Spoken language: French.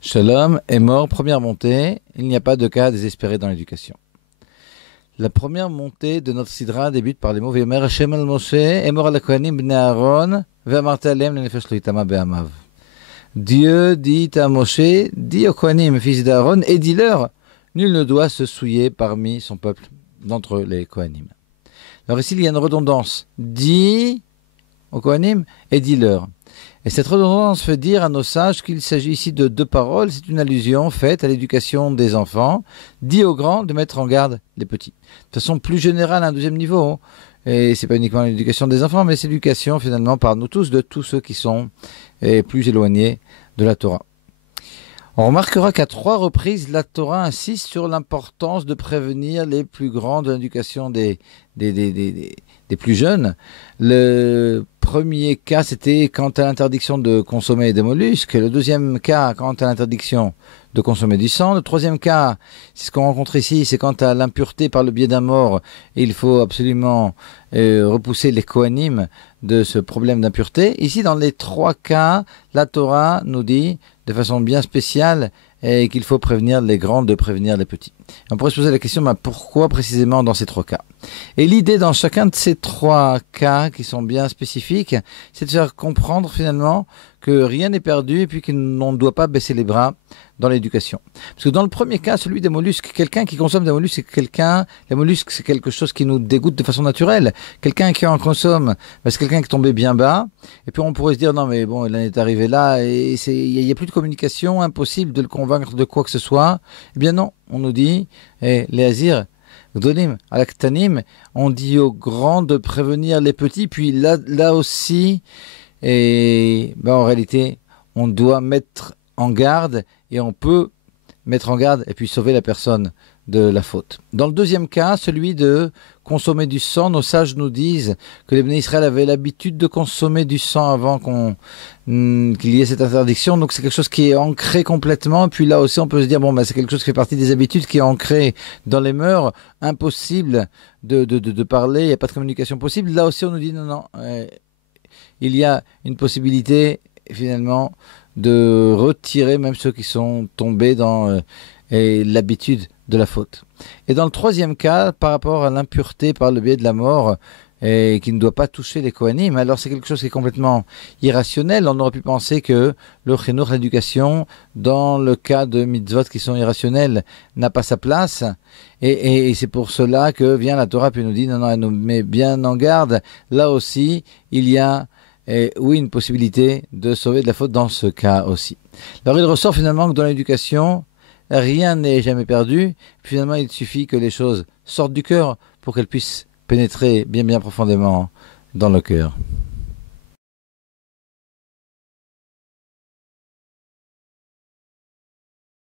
Shalom est mort, première montée. Il n'y a pas de cas désespéré dans l'éducation. La première montée de notre sidra débute par les mots V'yomer Hashem al Moshe emor al kohanim bnei Aaron ve'amarta alehem lenefesh lo itama be'amav. Dieu dit à Moshe, dis aux kohanim, fils d'Aaron, et dis-leur, nul ne doit se souiller parmi son peuple, d'entre les kohanim. Alors ici, il y a une redondance. Dis aux kohanim et dis-leur. Et cette redondance fait dire à nos sages qu'il s'agit ici de deux paroles. C'est une allusion faite à l'éducation des enfants. Dit aux grands de mettre en garde les petits. De façon plus générale, à un deuxième niveau. Et c'est pas uniquement l'éducation des enfants, mais c'est l'éducation finalement par nous tous, de tous ceux qui sont plus éloignés de la Torah. On remarquera qu'à 3 reprises, la Torah insiste sur l'importance de prévenir les plus grands de l'éducation des plus jeunes. Le premier cas, c'était quant à l'interdiction de consommer des mollusques. Le deuxième cas, quant à l'interdiction de consommer du sang. Le troisième cas, c'est ce qu'on rencontre ici, c'est quant à l'impureté par le biais d'un mort. Et il faut absolument repousser les kohanim de ce problème d'impureté. Ici, dans les 3 cas, la Torah nous dit de façon bien spéciale et qu'il faut prévenir les grands de prévenir les petits. On pourrait se poser la question, pourquoi précisément dans ces 3 cas? Et l'idée dans chacun de ces 3 cas qui sont bien spécifiques, c'est de faire comprendre finalement que rien n'est perdu et puis qu'on ne doit pas baisser les bras dans l'éducation. Parce que dans le premier cas, celui des mollusques, quelqu'un qui consomme des mollusques, les mollusques c'est quelque chose qui nous dégoûte de façon naturelle. Quelqu'un qui en consomme, c'est quelqu'un qui est tombé bien bas. Et puis on pourrait se dire, non mais bon, il en est arrivé là et il n'y a plus de communication, impossible de le convaincre de quoi que ce soit. Eh bien non, on nous dit, les Azir, Gdolim, Alaktanim, on dit aux grands de prévenir les petits, puis là aussi, en réalité, on doit mettre en garde et on peut mettre en garde et puis sauver la personne de la faute. Dans le deuxième cas, celui de consommer du sang, nos sages nous disent que les Bnei Israël avaient l'habitude de consommer du sang avant qu'il y ait cette interdiction. Donc c'est quelque chose qui est ancré complètement. Et puis là aussi, on peut se dire, c'est quelque chose qui fait partie des habitudes qui est ancré dans les mœurs. Impossible de parler, il n'y a pas de communication possible. Là aussi, on nous dit, non, il y a une possibilité finalement de retirer même ceux qui sont tombés dans l'habitude de la faute. Et dans le troisième cas, par rapport à l'impureté par le biais de la mort, et qui ne doit pas toucher les kohanim, alors c'est quelque chose qui est complètement irrationnel. On aurait pu penser que le chinour, l'éducation, dans le cas de mitzvot qui sont irrationnels, n'a pas sa place. Et c'est pour cela que vient la Torah puis nous dit, non, elle nous met bien en garde. Là aussi, il y a une possibilité de sauver de la faute dans ce cas aussi. Alors il ressort finalement que dans l'éducation, rien n'est jamais perdu. Finalement, il suffit que les choses sortent du cœur pour qu'elles puissent pénétrer bien profondément dans le cœur.